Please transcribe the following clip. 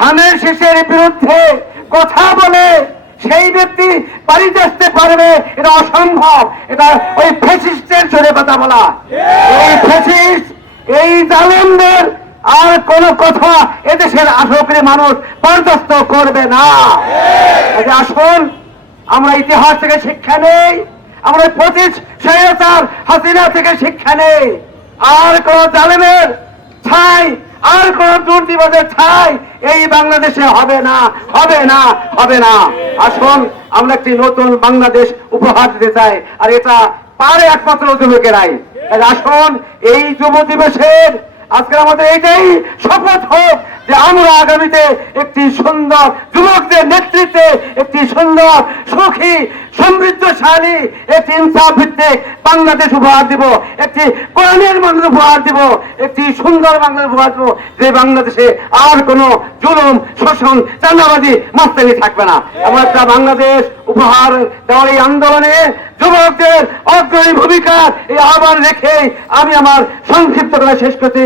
ধানের শীষের বিরুদ্ধে কথা বলে সেই ব্যক্তি বাড়িতে আসতে পারবে, এটা অসম্ভব। এটা ওই ফ্যাসিস্টের জোরে কথা বলা। এই ফ্যাসিস্ট, এই জালেমদের আর কোন কথা এদেশের 18 কোটি মানুষ বরদাস্ত করবে না। আসুন আমরা ইতিহাস থেকে শিক্ষা নেই, আমরা 25 স্বৈরাচার হাসিনা থেকে শিক্ষা নেই। আর কোন জালেমের ছাই, আর কোন দুর্নীতিবাদের ছাই এই বাংলাদেশে হবে না, হবে না, হবে না। আসুন আমরা একটি নতুন বাংলাদেশ উপহার দিতে চাই, আর এটা পারে একমাত্র যুবকেরাই। আসুন এই যুব দিবসের আজকে আমাদের এইটাই শপথ হোক যে আমরা আগামীতে একটি সুন্দর যুবকদের নেতৃত্বে একটি সুন্দর সুখী সমৃদ্ধশালী একটি ইনসাফ ভিত্তিক বাংলাদেশ উপহার দিব, একটি কোরআনের বাংলাদেশ উপহার দিব, একটি সুন্দর বাংলাদেশ উপহার দিব, যে বাংলাদেশে আর কোনো জুলুম, শোষণ, চাঁদাবাজি, মাস্তানি থাকবে না। এমন একটা বাংলাদেশ উপহার দেওয়ার এই আন্দোলনে যুবকদের অগ্রণী ভূমিকা এই আহ্বান রেখে আমি আমার সংক্ষিপ্ত করে শেষ করছি।